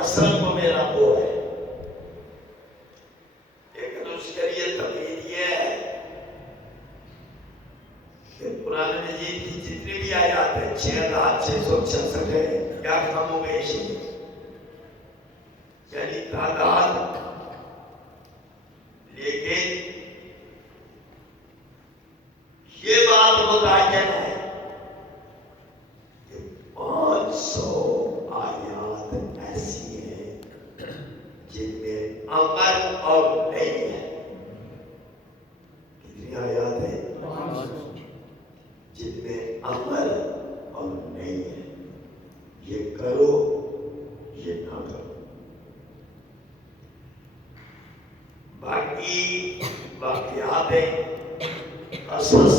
اصل تو میرا وہ ہے، لیکن اس کے 6666 ہے یا کم و بیشی، یعنی تعداد، لیکن یہ بات متعین ہے کہ 500 آیات ایسی ہیں جن میں امر اور نہیں ہے۔ کتنی آیات ہیں؟ جن میں امر اور نہیں ہے، یہ کرو یہ نہ کرو۔ باقی واقعات قصص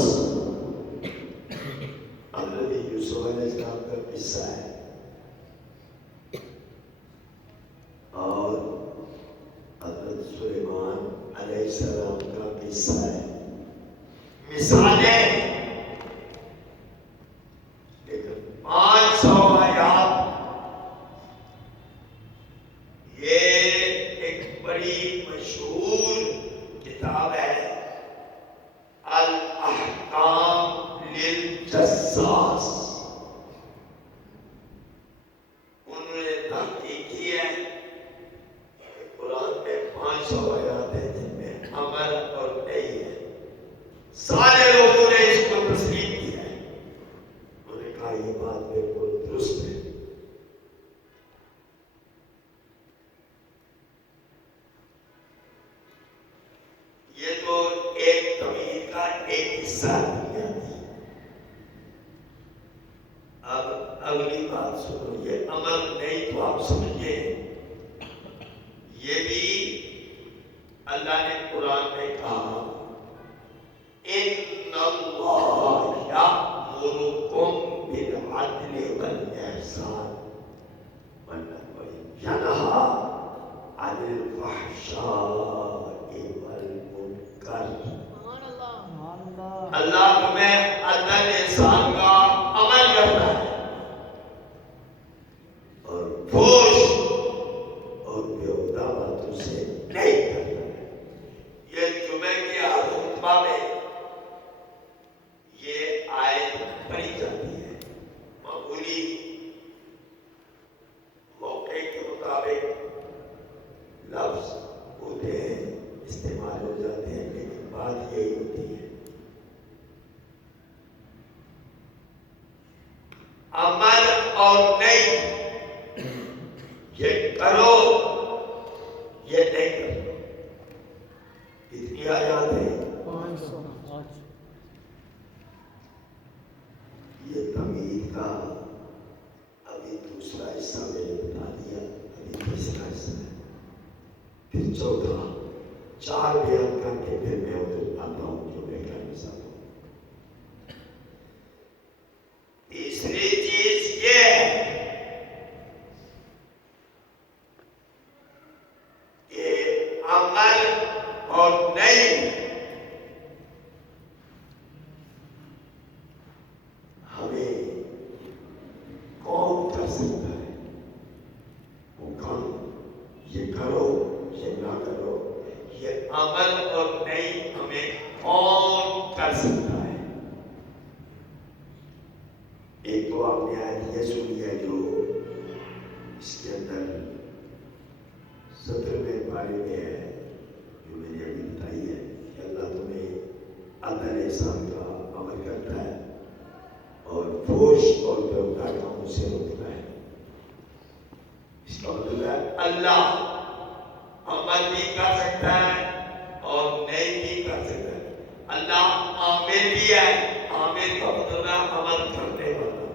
حضرت یوسف علیہ السلام کا قصہ ہے اور حضرت سلیمان علیہ السلام کا قصہ ہے، مثالیں، لیکن 500 آیات یہ ایک بڑی مشہور کتاب ہے، الاحکام للجساس۔ انہوں نے تحقیق کی ہے کہ قرآن میں 500 آیات ہیں جن میں امر اور نہیں ہے۔ سارے لوگوں نے اس کو تسلیم کیا ہے، انہوں نے کہا یہ بات بالکل درست ہے۔ یہ تو ایک توحید کا ایک حصہ دیا تھی۔ اب اگلی بات سنو، یہ امر نہیں تو آپ سمجھیں، یہ بھی اللہ نے قرآن میں کہا ان اللہ یأمرکم بالعدل والاحسان وینہی عن الفحشاء والمنکر۔ اللہ تمہیں عدل احسان کا عمل کرنا ہے اور فحش اور بیہودہ باتوں سے نہیں کرنا ہے۔ یہ جمعے کے خطبہ میں یہ آیت پڑھی جاتی ہے، معمولی موقع کے مطابق لفظ ہوتے ہیں، استعمال ہو جاتے ہیں، لیکن بات یہی ہوتی ہے امر اور نہیں، یہ کرو یہ نہیں کرو۔ کتنی آیات ہیں؟ 500۔ یہ توحید کا ابھی دوسرا حصہ میں نے بتا دیا، ابھی تیسرا حصہ ہے، پھر چوتھا، 4 بیان کر کے پھر میں ادھر آتا ہوں جو میں کہنا چاہتا ہوں۔ تیسری چیز یہ ہے کہ امر اور نہیں ہمیں کون کر سکتا ہے؟ حکم یہ کرو یہ نہ کرو، یہ امر اور نہیں ہمیں کون کر سکتا ہے؟ ایک تو آپ نے آیت یہ سنی ہے جو اس کے اندر 17ویں پارے میں ہے، جو میں نے ابھی بتائی ہے کہ اللہ تمہیں عدل احسان کا عمل کرتا ہے اور فحش اور بیہودہ کاموں سے روکتا ہے۔ اس کا مطلب ہے اللہ عمل بھی کر سکتا ہے اور نہیں بھی کر سکتا ہے۔ اللہ عامل بھی ہے، عامل کا مطلب ہے عمل کرنے والا،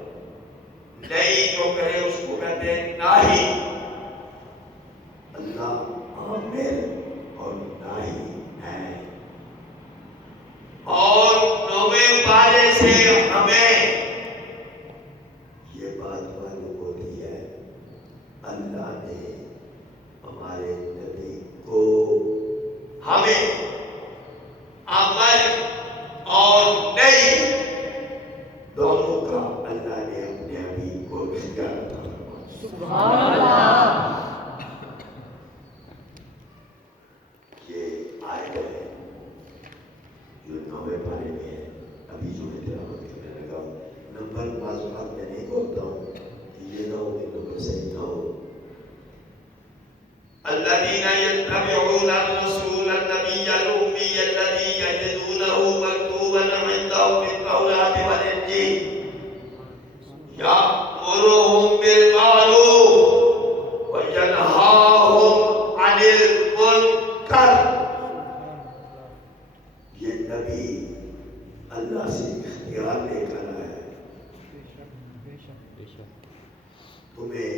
نہیں جو کرے اس کو کہتے ہیں ناہی۔ اللہ عامل اور ناہی ہے، اور 9ویں پارے سے ہمیں یہ بات معلوم ہوتی ہے اللہ نے ہمارے نبی کو ہمیں عمل اور نہیں دونوں کا اللہ نے اپنے حبیب کو اختیار عطا فرمایا۔ سبحان اللہ۔ یہ آیت ہے جو 9ویں پارے میں ہے، ابھی جو میں تلاوت کرنے لگا ہوں، نمبر معذورات میں نہیں بولتا ہوں، یہ نہ ہو کہ نمبر صحیح نہ ہو۔ الذين يتبعون الرسول النبي الأمي الذي يجدونه مكتوبا عندهم في التوراة والإنجيل يأمرهم بالمعروف وينهاهم عن المنكر۔ یہ نبی اللہ سے اختیار لے کر آیا ہے، تمہیں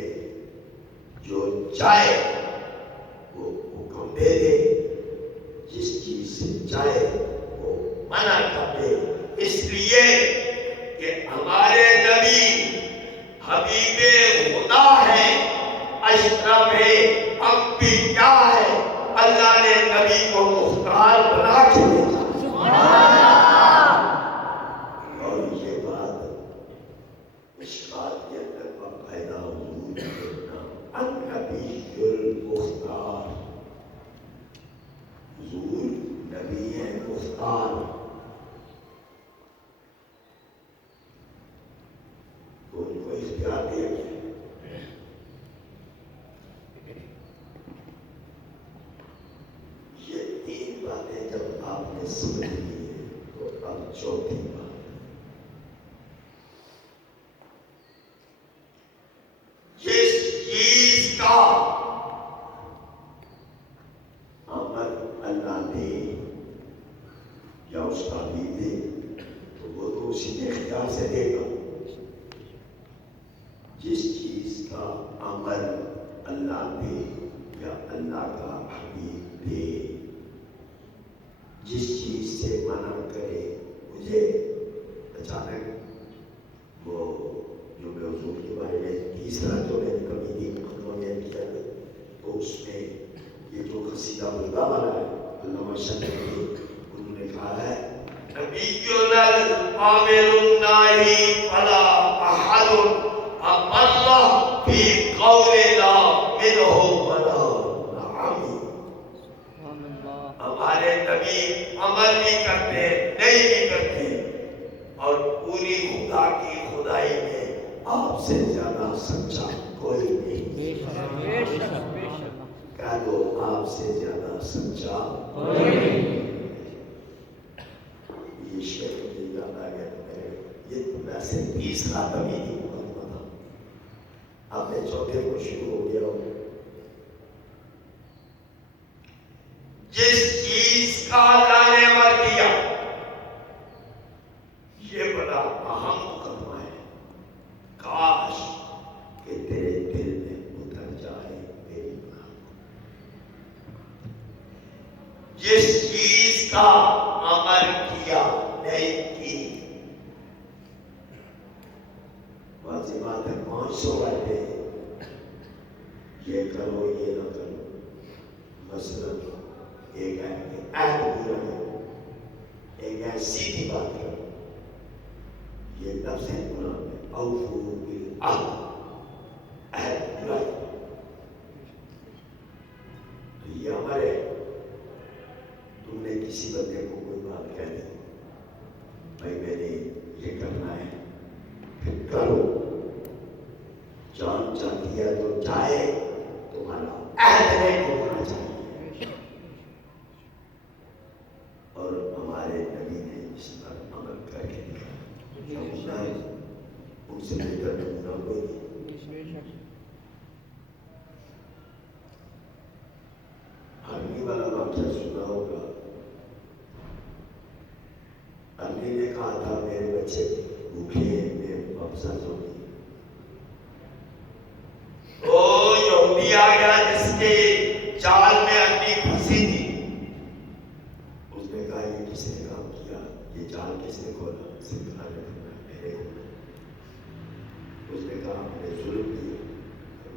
جو چاہے وہ حکم دے دے، جس چیز سے چاہے وہ منع کر دے، اس لیے کہ ہمارے نبی حبیب خدا ہے، اشرف انبیاء ہے، اللہ نے نبی کو مختار بنا کے بھیجا۔ اور یہ بات اس بات کے اندر باقاعدہ حضور کرنا، النبی المختار، حضور نبی مختار، تو ان کو اختیار دیا گیا۔ یہ تین باتیں جب آپ نے سمجھ لی ہیں تو اب چوتھی بات، جس چیز کا امر اللہ دے یا اس کا بھی دے تو وہ تو اسی کے اختیار سے دے گا۔ جس چیز کا امر اللہ دے یا اللہ کا حبیب دے، جس چیز سے منع کرے، مجھے اچانک وہ جو میں حضور کے بارے میں تیسرا جو میں نے کبھی نہیں عنوان کیا تو اس میں یہ جو قصیدہ بلدا والا ہے علامہ شنقیطی، انہوں نے کہا ہے نبینا العامر الناہی فلا احد اضل فی قولنا منہ ولا نعمی۔ ہمارے نبی عمل بھی کرتے نہیں بھی کرتے، اور پوری خدا کی خدائی میں آپ سے زیادہ سچا کوئی نہیں۔ کہہ دو آپ سے زیادہ سچا کوئی نہیں۔ یہ شعر مجھے یاد آ گیا، یہ ویسے تیسرا کبھی نہیں ہوا تھا، اب میں چوتھے کو شروع ہو گیا ہوں۔ جس چیز کا اللہ نے امر کیا، یہ بڑا اہم مقدمہ ہے، کاش کہ تیرے دل میں اتر جائے میری بات۔ جس چیز کا امر کیا نہیں کی، واضح بات ہے 500 باتیں یہ کرو یہ نہ کرو، مثلاً ایک ہے کہ عہد پورا کرو، ایک ہے سیدھی بات کرو، یہ لفظ ہے قرآن میں اوفوا بالعہد، عہد پورا کرو۔ تو یہ ہمارے تم نے کسی بندے کو کوئی بات کہہ دی، بھائی میں نے یہ کرنا ہے، پھر کرو، جان چاہتی ہے تو جائے، تمہارا عہد نہیں ٹوٹنا چاہیے۔ اور ہمارے نبی نے اس پر عمل کر کے دکھایا، ان سے بہتر نمونہ کوئی نہیں۔ آرمی والا واقعہ سنا ہوگا، آرمی نے کہا تھا میرے بچے بھوکے ہیں، میں واپس آ جاؤں گی، تو یہودی آ گیا جس کے جال میں آرمی پھنسی تھی، اس نے کہا یہ کس نے کام کیا، یہ جال کس نے کھولا، سکھا رکھنا میرے کو۔ اس نے کہا ہم نے ظلم کیا،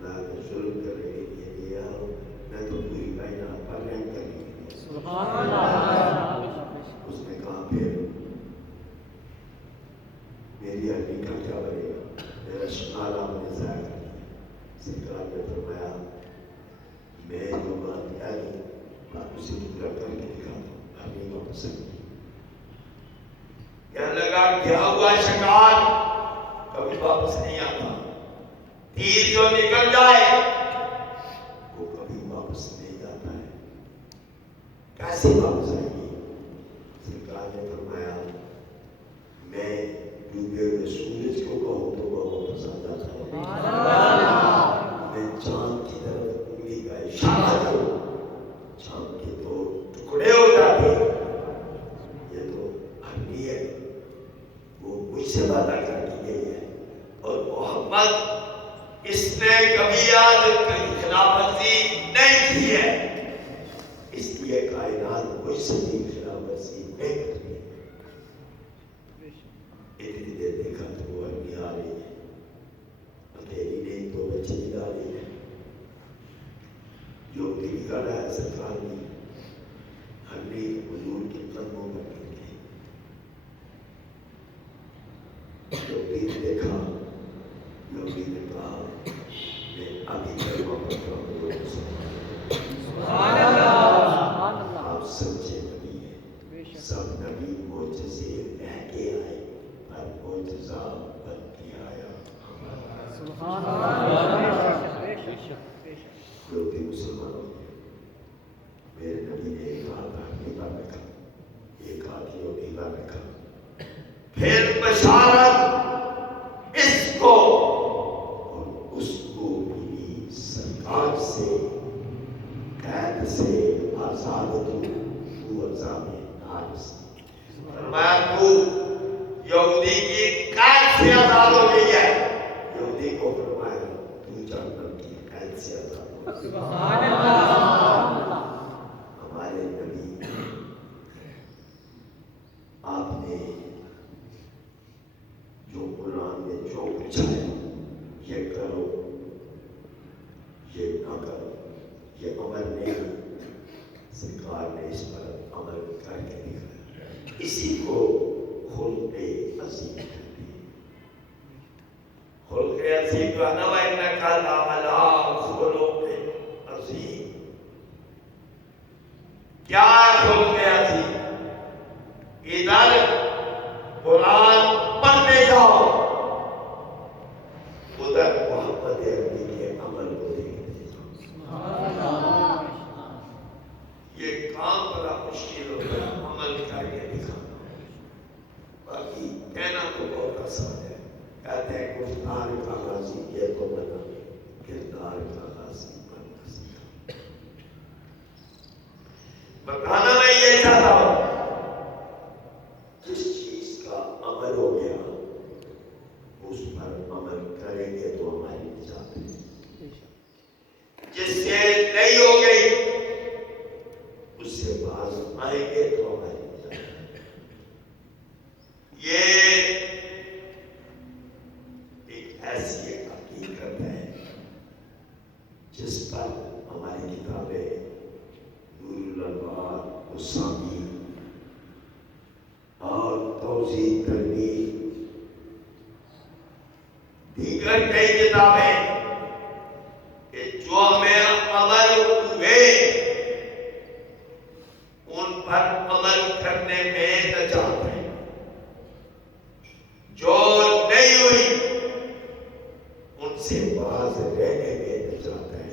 میں ظلم کرنے کے لیے نہیں آیا ہوں، میں تو پوری کائنات پر رحم کرنے کے لیے۔ سبحان اللہ۔ اس نے کہا پھر میری آرمی کا کیا بنے گا، میرا شمال آپ نے ضائع کر دیا۔ سرکار نے فرمایا میں جو بات کیا ہوں آپ اسے پورا کر کے دکھاتا ہوں، آرمی واپس آئی۔ کہنے لگا کیا ہوا شکار، واپس نہیں آتا. تیر جو نکل جائے وہ کبھی واپس نہیں جاتا ہے. کیسے واپس آئے گی؟ سرکار نے فرمایا میں ڈوبے ہوئے سورج کو کہوں تو وہ واپس آ جاتا ہے. میں چاند کی طرف انگلی کا اشارہ کروں چاند کے دو ٹکڑے ہو جاتے. یہ تو ہڈی ہے، وہ مجھ سے وعدہ کر دی گئی ہے. اور محمد اس نے کبھی عادت کی خلاف ورزی نہیں کی ہے، اس لیے کائنات مجھ سے بھی خلاف ورزی نہیں کرتی. اتنی دیر دیکھا تو وہ ہڈی آ رہی ہے، اکیلی نہیں تو بچے بھی آ رہی ہے. جو دل کر رہا ہے سرکار کی ہڈی حضور کی قدموں پر گر گئی. جو دل دیکھا نبی نے کہا میں ابھی کلمہ پڑھتا ہوں. آپ سچے نبی ہیں. سب نبی معجزے لے کے آئے پر معجزہ بن کے آیا. جو بھی مسلمانوں میرے نبی نے ایک ہاتھ نیلا رکھا، ایک ہاتھ نیلا رکھا، پھر بشارت اس کو اور اس کو بھی سرکار سے قید سے آزاد تو عذاب نار سے. فرمایا تو یہودی کی قید سے آزاد ہو گئی ہے. یہودی کو فرمایا تو جہنم کی قید سے آزاد ہو گئی. سبحان اللہ. ہمارے نبی آپ نے جو قرآن میں جو پوچھا ہے یہ کرو یہ نہ کرو یہ عمل نہیں، سرکار نے اس پر عمل کر کے دکھایا. اسی کو خلق عظیم کہتے ہیں. خلق عظیم کا نام انک لعلی خلق عظیم. کیا خلق عظیم؟ ادھر قرآن پڑھنے جاؤ، ادھر محمد عربی کے عمل کو دیکھتے جاؤ. یہ کام بڑا مشکل ہوتا ہے عمل کر کے دکھانا. باقی کہنا تو بہت آسان ہے. کہتے ہیں گفتار کا غازی یہ تو بنا، کردار کا غازی بننا سیکھا. بتانا میں یہ چاہتا ہوں جس چیز کا عمل ہو گیا اس پر عمل کریں گے تو ہماری نجات ہے. جس سے نہیں ہو گئی اس سے باز آئیں گے تو ہماری نجات ہے. یہ ایک ایسی حقیقت ہے جس پر ہماری کتابیں نور الانوار، اسامی اور توضیح ترمیم دیگر کئی کتابیں کہ جو ہمیں عمل ہوئے ان پر عمل کرنے میں نجات ہے، جو نہیں ہوئی ان سے باز رہنے میں نجات ہے.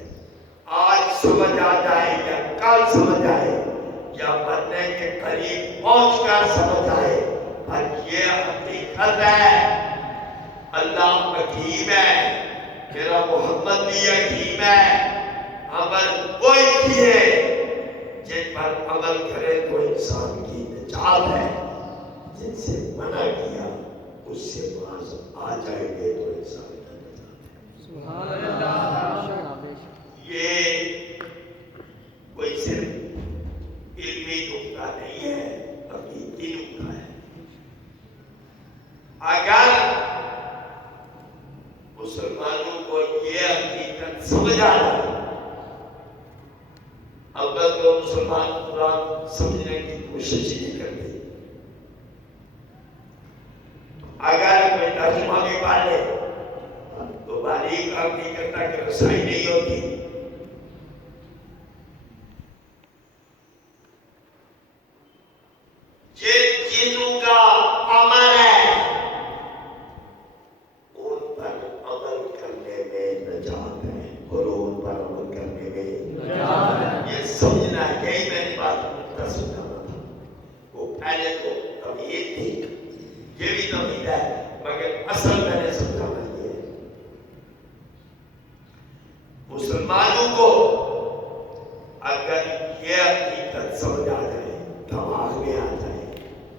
آج سمجھ آ جائے یا کل سمجھ آئے یا مرنے کے قریب پہنچ کر سمجھ آئے، پر یہ حقیقت ہے اللہ حکیم ہے، میرا محمد بھی حکیم ہے. عمل کوئی کیے جن پر عمل کرے تو انسان کی نجات ہے، جن سے منع کیا اس سے باز آ جائیں گے تو انسان کی نجات ہے. سبحان اللہ. یہ کوئی صرف علمی نقطہ نہیں ہے، حقیقی نقطہ ہے. اگر مسلمانوں کو یہ حقیقت سمجھ آ جائے، اب تک تو مسلمان قرآن سمجھنے کی کوشش نہیں کرتے. اگر کوئی ترجمہ بھی پڑھ لے تو باریک حقیقت تک رسائی نہیں ہوتی. جن چیزوں کا عمل ہے ان پر پہلے تو توحید تھی، یہ بھی توحید ہے، مگر اصل میں نے سمجھانا یہ ہے مسلمانوں کو اگر یہ حقیقت سمجھ آ جائے، دماغ میں آ جائے،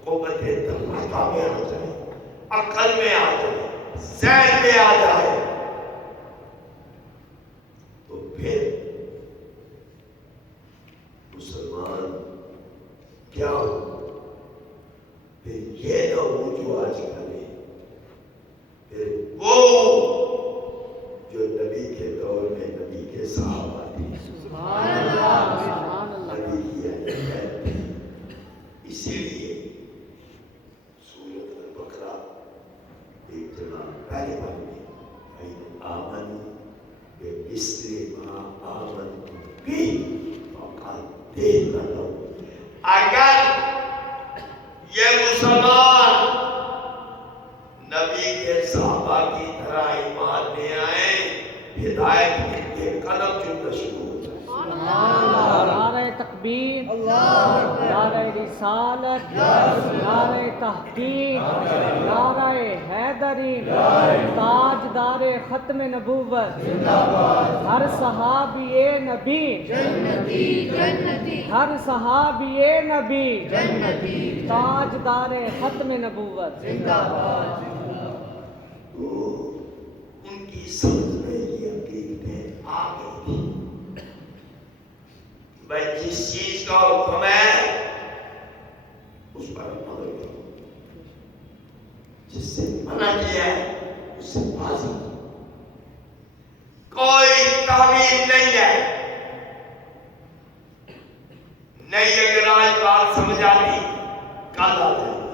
قوت دماغہ میں آ جائے، عقل میں آ جائے، ذہن میں آ جائے، تو پھر مسلمان کیا ہو؟ پھر یہ نہ ہو جو آج کل ہے، پھر وہ جو نبی کے دور میں نبی کے صحابہ تھے، نبی کی اہلیت تھی۔ اسی لیے سورۃ البقرہ ایک جگہ پہلے بار میں فَإِنْ آمَنُوا بِمِثْلِ مَا آمَنْتُمْ بِهِ فَقَدِ اهْتَدَوْا، اگر یہ مسلمان نبی کے صحابہ کی طرح ایمان لے آئے، ہدایت کے قدم چلنا شروع ہو جائے۔ نعرہ تکبیر، نعرہ رسالت، نعرہ تحقیق، نعرہ حیدری، تاجدار ختم نبوت، ہر صحابی نبی ہر صحابی نبی تاجدار ختم نبوت۔ تو ان کی سمجھ میں یہ عقیدتیں آ گئی تھی، بھائی جس چیز کا حکم ہے اس پر عمل کرو، جس سے منع کیا ہے اس سے بازی کرو، کوئی تعویل نہیں ہے۔ نہیں اگر آج بات سمجھ آتی کل آ جائے گی،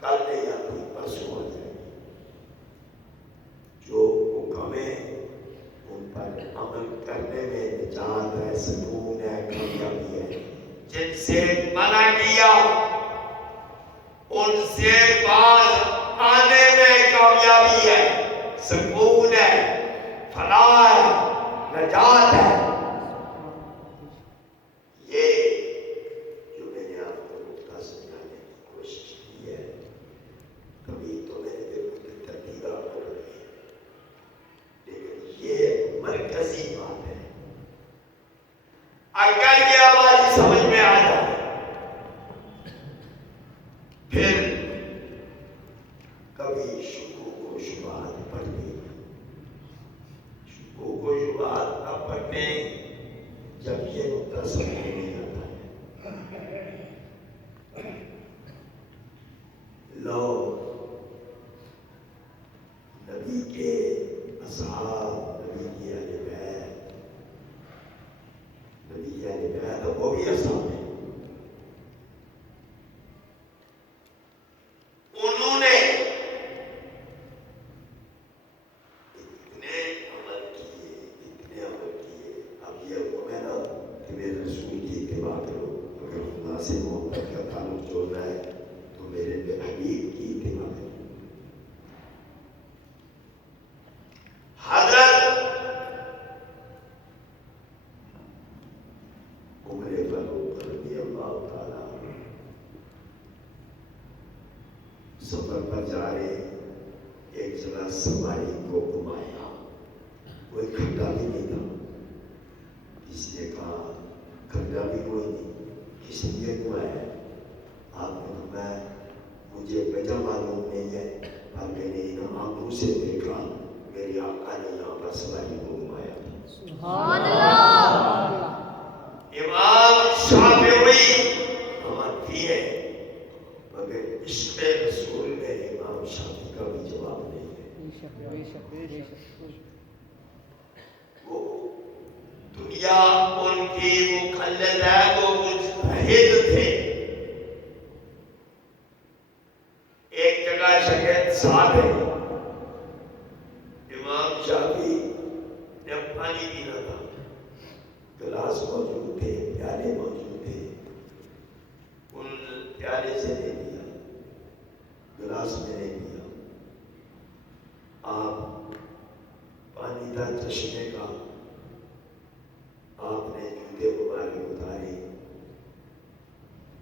کل نہیں آتی پرسوں آ جائے گی۔ جو حکم ہے ان پر عمل کرنے میں نجات ہے، سکون ہے، کامیابی ہے۔ جن سے منع کیا ان سے باز آنے میں کامیابی ہے، سکون ہے، فلاح ہے، نجات ہے۔ یہ جو میں نے آپ کو نقطہ سمجھانے کی کوشش کی ہے، کبھی تو میں نے بالکل ترتیب آپ کو بتائی ہے، لیکن یہ مرکزی بات ہے۔ اگر یہ ہماری سمجھ میں آ جائے پھر کبھی شکوک و شبہات پڑھنے، شکوک و شبہات نہ پڑھنے جب یہ نقطہ سمجھ میں نہیں آتا ہے۔ لو نبی کے اصحاب، نبی کی اہل بیت، نبی کی اہل بیت وہ بھی اصحاب ہیں، انہوں نے اتنے عمل کیے، اب یہ حکم ہے نا کہ میرے رسول کی اتباع کرو، اگر خدا سے محبت کا تعلق جوڑنا ہے تو میرے حبیب کی اتباع کرو۔ حضرت عمر فاروق رضی اللہ تعالیٰ عنہ سفر پر جا رہے، ایک جگہ سواری کو گھمایا، کوئی کھڈا بھی نہیں تھا، کسی نے کہا کھڈا بھی کوئی نہیں، کس لیے گھمایا؟ آپ نے فرمایا مجھے وجہ معلوم نہیں ہے، پر میں نے ان آنکھوں سے دیکھا میرے آقا نے یہاں پر سواری کو گھمایا تھا۔ سبحان اللہ۔ امام شافعی ہمارتی ہے، مگر عشق رسول میں امام شافعی کا بھی جواب نہیں ہے۔ وہ دنیا ان کی مقلد ہے، وہ مجتہد تھے۔ ایک جگہ شاگرد صاحب ہے، امام شافعی نے پانی پینا تھا، گلاس موجود تھے، پیالے موجود تھے، ان پیالے سے نہیں لیا، گلاس میں نہیں لیا۔ آپ پانی تھا چشمے کا، آپ نے جوتے مبارک اتارے،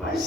22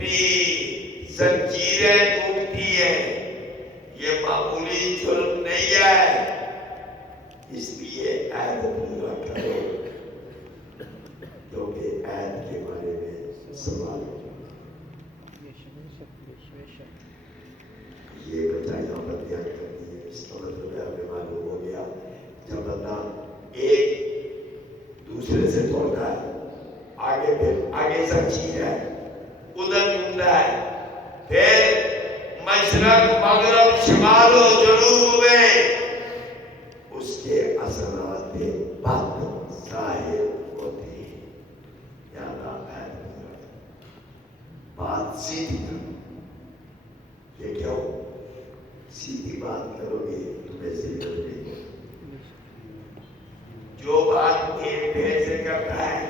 اتنی زنجیریں ٹوٹتی ہیں، یہ معمولی جرم نہیں ہے، اس لیے عہد پورا کرو، کیونکہ عہد کے بارے میں سوال ہے۔ یہ بچہ یہاں پر بیان کرتی ہے، اس کا مطلب ہمیں معلوم ہو گیا جب بندہ ایک دوسرے سے توڑتا ہے، آگے زنجیر ہے، ادھر ڈھونڈتا ہے، پھر مشرق مغرب شمال و جنوب میں اس کے اثرات بد ظاہر ہوتے ہیں۔ یاد آتا ہے بات سیدھی کرو، یہ کیا ہو؟ سیدھی بات کرو گے تمہیں ذلت نہیں ہوگی۔ جو بات ایک پیر سے کرتا ہے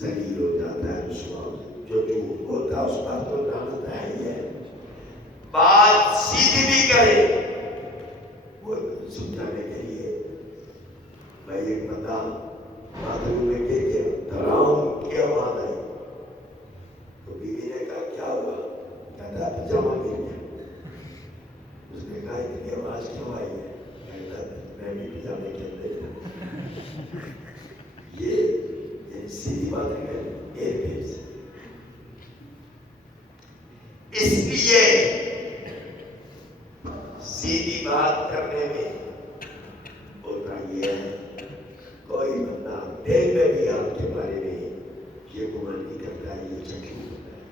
ذلیل ہو جاتا ہے، رسوا، جو جھوٹ بولتا ہے اس پر تو لعنت ہے ہی ہے۔ بات سیدھی بھی کرے، وہ سمجھانے کے لیے میں ایک بندہ باتھ-روم میں گر گیا، دھڑام کی آواز آئی تو بیوی نے کہا کیا ہوا؟ کہتا پجامہ گر گیا۔ اس نے کہا اتنی آواز کیوں آئی ہے؟ کہتا میں بھی پجامے کے اندر تھا۔ یہ سیدھی بات ہے، ایک پیر سے۔ اس لیے سیدھی بات کرنے میں ہوتا یہ ہے، کوئی بندہ دل میں بھی آپ کے بارے میں یہ گمان نہیں کرتا ہے یہ چکیوں ہوتا ہے،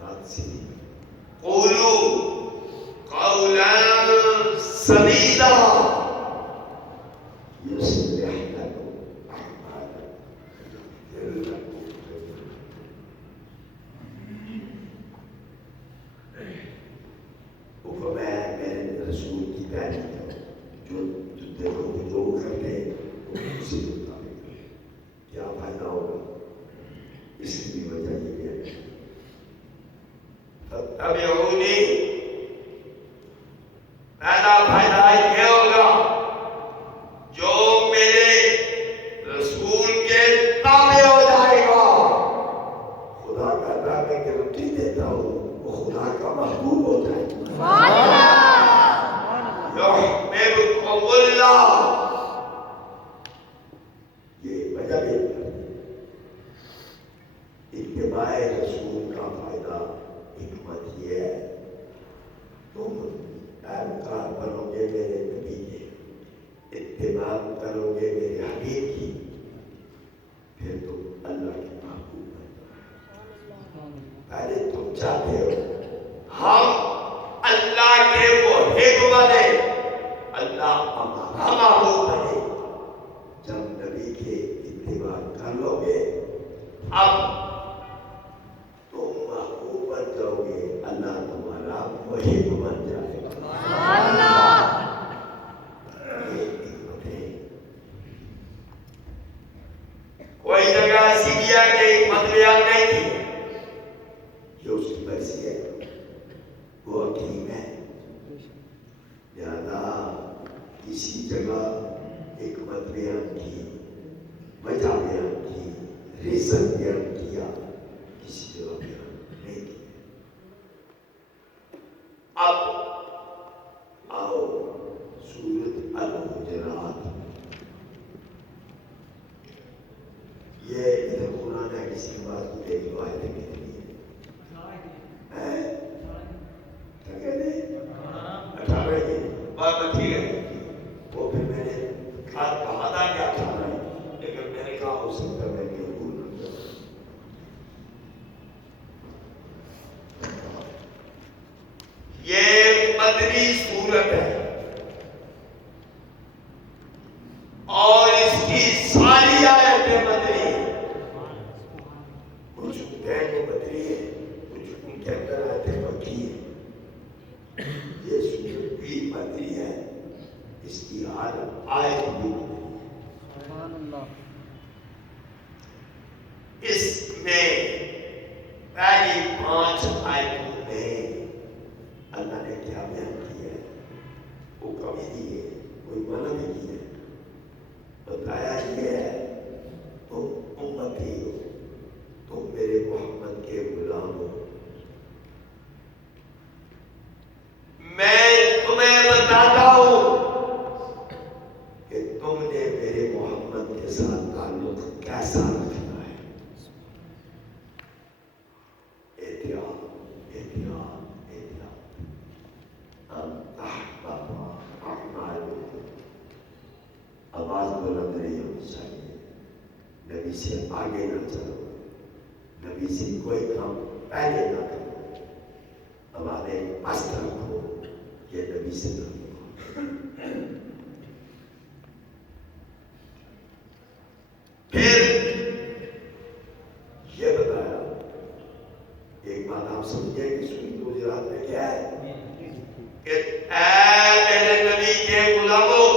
بات سیدھی۔ قولوا قولا سدیدا یصلح لکم اعمالکم یغفر لکم ذنوبکم۔ وہ میں رسول کی تعلیم جو دیکھو جو لوگ کرتے ہیں وہ اسی مطابق کیا فائدہ ہوگا، اس کی بھی وجہ یہ ہے فاتبعونی، پہلا فائدہ یہ ہوگا جو میرے رسول کے تابع ہو جائے گا۔ خدا کا میں گارنٹی دیتا ہوں وہ خدا کا محبوب ہو جائے گا۔ یحببکم اللہ، یہ وجہ بھی اتباع رسول کا فائدہ حکمت یہ ہے، تم پیروکار بنو گے میرے نبی کے، اتباع کرو گے میرے حبیب کی، پھر تم اللہ کے محبوب بنو۔ پہلے تم چاہتے ہو ہم اللہ کے محب بنے، اللہ ہمارا محبوب بنے۔ جب نبی کے اتباع کر لو گے اب تم محبوب بن جاؤ گے، اللہ تمہارا محب بن جائے گا۔ یہ حکمت ہے۔ کوئی جگہ ایسی کیا کہ حکمت بیان نہیں کی، یہ اس کی مرضی ہے، وہ حکیم ہے، لہذا کسی جگہ حکمت بیان کی، وجہ بیان کی، ریزن بیان کیا، کسی جگہ بیان نہیں کیا۔ اب آؤ سورۃ الحجرات، یہ ادھر قرآن ہے، کسی کے پاس تو دیکھ لو آیتیں کتنی ہیں، کیا کہتے ہیں 18 کی بات ٹھیک ہے، وہ پھر میں نے کہا تھا کہ 18 ہے، لیکن میں نے کہا ہو سکتا ہے میں کہیں بھول نہ جاؤں۔ یہ مدنی سورت ہے اور اس کی ساری آیتیں مدنی ہیں، کچھ دین مدنی ہے، کچھ ان کے اندر آیتیں مکی ہیں۔ یہ سورت بھی مدنی ہے، اس کی ہر آیت بھی مدنی ہے۔ سبحان اللہ۔ اس میں پہلی 5 آیتوں میں اللہ نے کیا بیان کیا ہے، وہ کبھی نہیں ہے، کوئی معنی نہیں ہے، بتایا یہ ہے تم امتی ہو، ساتھ تعلق کیسا رکھنا ہے. احتیاط احتیاط احتیاط. آواز بلند نہیں ہونی چاہیے. نبی سے آگے نہ چلو, نبی سے کوئی کام پہلے نہ کرو, آوازیں پست رکھو, یہ نبی سے نہ کرو. پھر یہ بتایا, ایک بات آپ سمجھے کہ سوری گجرات میں کیا ہے کہ اے میرے نبی کے غلاموں,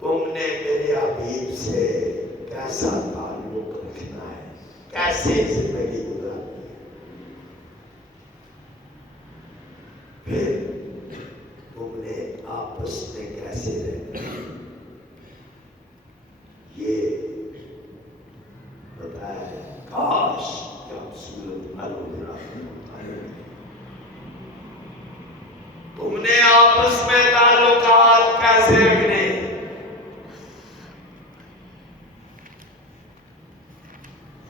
تم نے میرے حبیب سے کیسا تعلق رکھنا ہے, کیسے زندگی گزارنی ہے. پھر تم نے آپس میں کیسے رہنا ہے, یہ بتایا ہے. کاش کہ ہم سورت الحجرات میں مطالعہ کریں. تم نے آپس میں تعلقات کیسے رکھنے.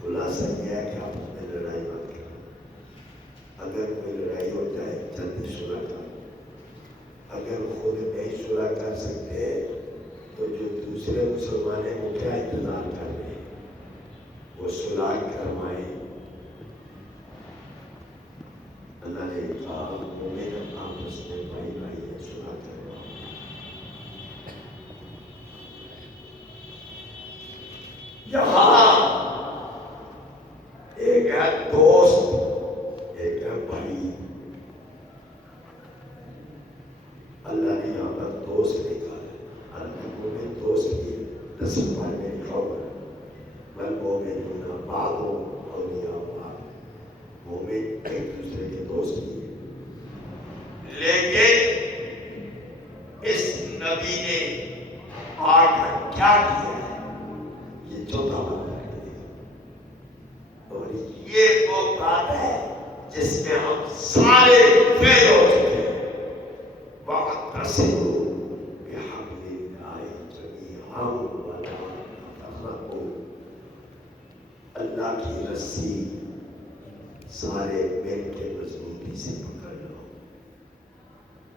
خلاصہ یہ ہے کہ آپس میں لڑائی مت کرو. اگر کوئی لڑائی ہو جائے جلدی صلح کرو. اگر خود نہیں صلح کر سکتے تو جو دوسرے مسلمان ہیں وہ کیا انتظار کر رہے ہیں, وہ صلح کروائیں. اللہ نے کہا مومن آپس میں بھائی بھائی ہے, صلح کرواؤ. یہاں ایک ہے دوست, ایک ہے بھائی. اللہ نے یہاں پر دوست نکالا. اللہ مومن دوست کی نصب پر میں لکھا ہوا ہے, بل مومنون بعضهم اولیاء بعض. مومن ایک دوسرے کے دوست ہیں. لیکن اس نبی نے آگے کیا کیا ہے, یہ چوتھا بات ہے. اور یہ وہ بات ہے جس میں ہم سارے فیل ہو چکے ہیں. وَاعْتَصِمُوا بِحَبْلِ اللَّهِ جَمِيعًا وَلَا تَفَرَّقُوا. اللہ کی رسی سارے مل کے مضبوطی سے پکڑ لو.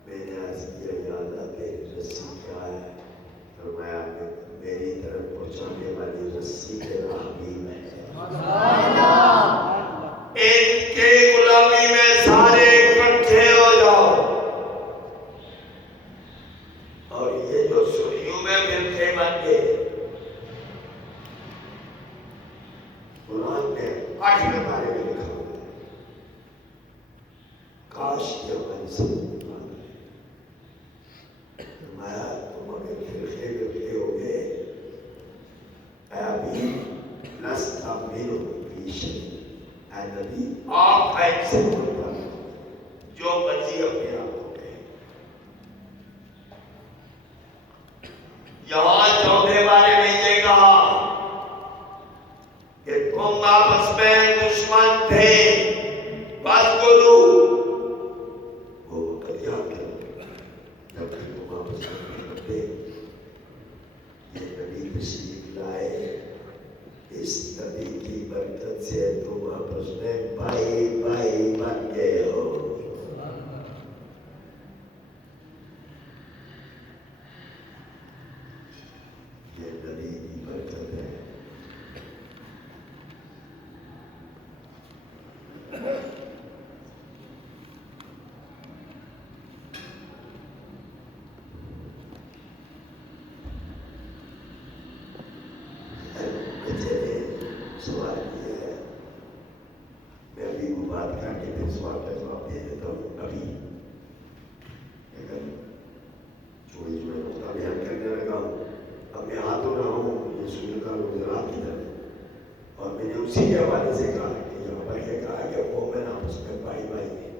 میں نے عرض کیا یا اللہ تیری رسی کیا ہے, فرمایا میری طرف پہنچانے والی رسی تیرا حبیب ہے. ان کے غلامی میں سارے اکٹھے ہو جاؤ. اور یہ جو سوریوں میں فرقے بن گئے, قرآن میں 8 کے بارے میں لکھا ہوا ہے. کاش یہ ہماری سمجھ میں آ گئے. فرمایا تم اگر فرقے ہو گئے, اے ابھی لست منهم فی شیء. اے نبی آپ ایک سے بولتا جو مرضی اپنے آپ کو کہے. یہاں چوتھے بارے میں یہ کہا کہ تم آپس میں دشمن تھے, بس کرو. وہ وقت یاد کرو جب تم آپس میں دشمن تھے. یہ نبی تشریف لائے, اس نبی کی برکت سے تم آپس میں بھائی بھائی بن گئے ہو. یہ نبی کی برکت ہے. سوال یہ ہے, میں ابھی وہ بات کر کے پھر سوال کا جواب دے دیتا ہوں. ابھی اگر چھوڑی چھوڑے نقطہ بیان کرنے لگا ہوں, اب میں آ تو رہا ہوں یہ سورت الحجرات کی طرف, اور میں نے اسی کے حوالے سے کہا کہ یہاں پر یہ کہا کہ مومن آپس میں بھائی بھائی ہیں.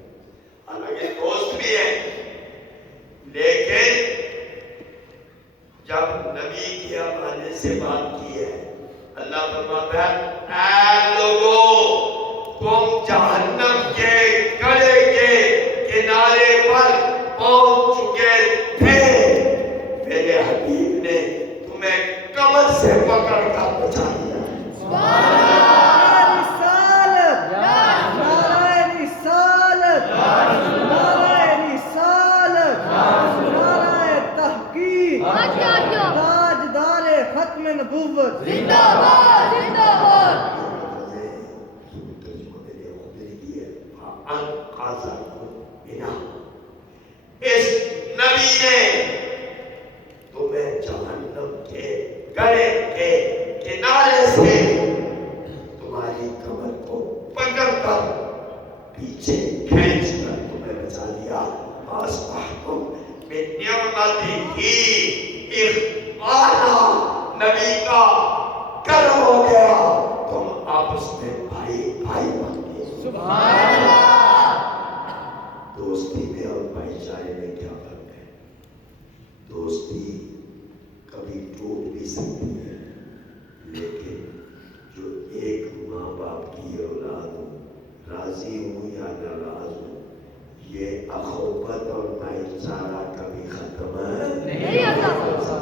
حالانکہ دوست بھی ہیں, لیکن جب نبی کے حوالے سے بات کی ہے, اللہ فرماتا ہے اے لوگوں تم جہنم کے گڑھے کے کنارے پر پہنچ چکے تھے. میرے حبیب نے تمہیں قبر سے سے پکڑ کر بچا لیا. رسالت نعرہ رسالت نعرہ رسالت نعرہ تحقیق تاجدار ختم نبوت ترجمہ میرے لیے اس نبی نے تمہیں جہنم کے گڑھے کے کنارے سے تمہاری کمر کو پکڑ کر پیچھے کھینچ کر تمہیں بچا لیا. اصبحتم بنعمتہ اخوانا. نبی کا کرم ہو گیا, تم آپس میں بھائی بھائی بن گئے. سبحان اللہ. دوستی میں اور بھائی چارے میں کیا فرق ہے؟ دوستی کبھی ٹوٹ بھی سکتی ہے, لیکن جو ایک ماں باپ کی اولاد ہو, راضی ہوں یا ناراض ہوں, یہ اخوت اور بھائی چارہ کبھی ختم نہیں ہوتا.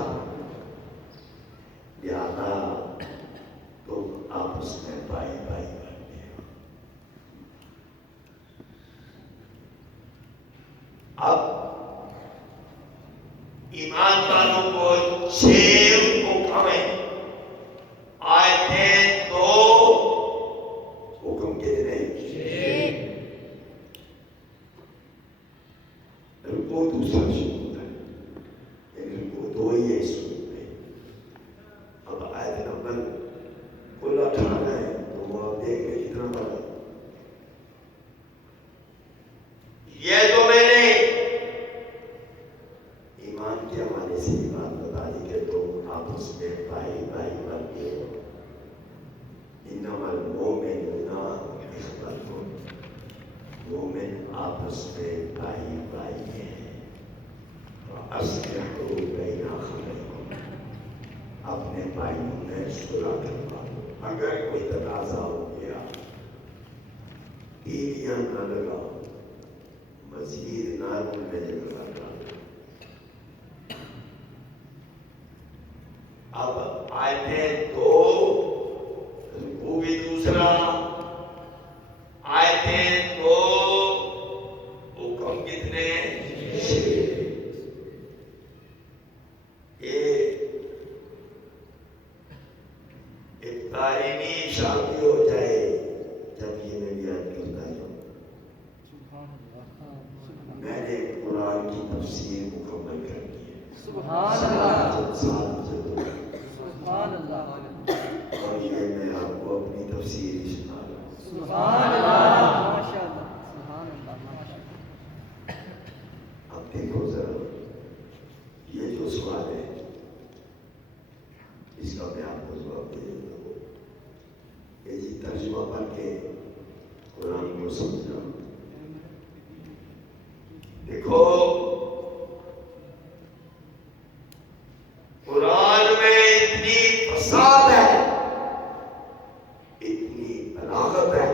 لہذا تم آپس میں بھائی بھائی بنتے ہو. اب ایمان والوں کو 6 حکم ہیں. آیتیں 2 حکم کتنے؟ 6. رکوع دوسرا سکون ہے, یعنی رکوع 2 ہی ہے اس سکون میں. اب آیت نمبر کل 18 ہے, تو وہ آپ دیکھ لیں کتنا بڑا. یہ تو میں نے ایمان کے حوالے سے بھی بات بتا دی کہ تم آپس میں بھائی بھائی بن گئے ہو. انما المؤمنون اخوة. مومن آپس میں بھائی بھائی ہیں. وَأَصْلِحُوا بَيْنَ أَخَوَيْكُمْ. اپنے بھائیوں میں صلح کروا دو. اگر کوئی تنازع ہو گیا, تیلیاں نہ لگاؤ, مزید ناروں میں جھگڑا ڈالو. اب آیتیں 2 رکوع بھی دوسرا, آیتیں 2 حکم کتنے؟ 6. ایک تعلیمی شادی ہو جائے جب یہ میں بیان کرتا ہوں. میں نے قرآن کی تفسیر مکمل کر دی ہے. سبحان اللہ. سبحان اللہ. اور یہ میں آپ کو اپنی تفسیر ہی سنا رہا ہوں. سبحان اللہ. ماشاء اللہ. سبحان اللہ. اب دیکھو ذرا, یہ جو سوال ہے اس کا میں آپ کو جواب دے دیتا ہوں. یہ جی ترجمہ پڑھ کے قرآن کو سمجھا. دیکھو قرآن میں اتنی فساد ہے, اتنی بلاغت ہے,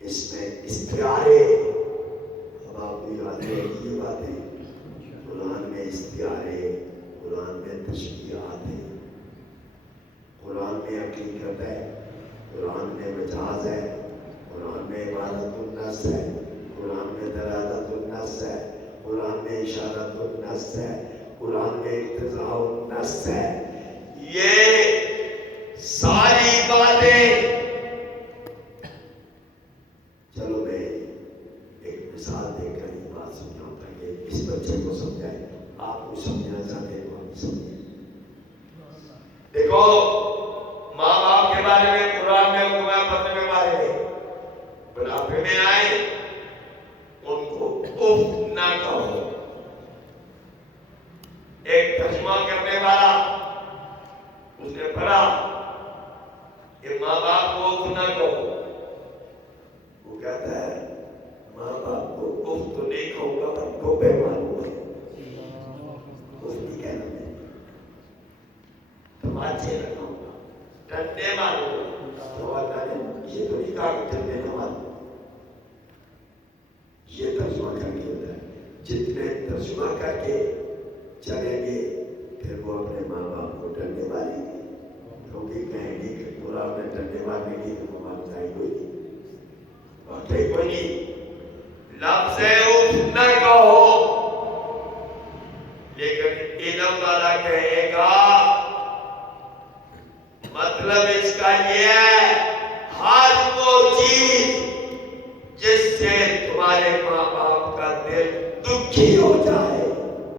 اس میں استعارے. اب آپ کو یاد ہے یہ باتیں, قرآن میں استعارے, قرآن میں تشبیہات ہیں, قرآن میں حقیقت ہے, قرآن میں مجاز ہے, قرآن میں عبادت النص ہے, قرآن میں دلالت النص ہے, قرآن میں اشارت النص ہے, قرآن میں اقتضاء النص ہے. یہ ساری باتیں, چلو میں ایک مثال دے کر یہ بات سمجھاؤں تاکہ اس بچے کو سمجھائے. آپ کو سمجھنا چاہتے ہیں تو آپ سمجھیں. دیکھو ماں باپ کے بارے میں قرآن میں حکم ہے, پڑھنے کے بارے میں بڑھاپے میں آئے ان کو اف نہ کہو. ایک ترجمہ کرنے والا اس نے پڑھا کہ ماں باپ کو اف نہ کہو. وہ کہتا ہے ماں باپ کو اف تو نہیں کہوں گا پر ٹوپے ماروں گا. اف نہیں کہنا میں, تماچے لگاؤں گا, ڈنڈے ماروں گا. تو اللہ نے یہ تو نہیں کہا کہ ڈنڈے نہ ماروں. یہ ترجمہ کر کے ہوتا ہے. جتنے ترجمہ کر کے چلیں گے پھر وہ اپنے ماں باپ کو ڈرنے والی تھی، کیونکہ کہیں گی کہ پورا میں ڈرنے والی کی تو مانتا ہی کوئی نہیں، واقعی کوئی نہیں۔ لفظ اف نہ کہو، لیکن علم والا کہے گا مطلب اس کا یہ ہے ہر وہ چیز جس سے تمہارے ماں باپ کا دل دکھی ہو جائے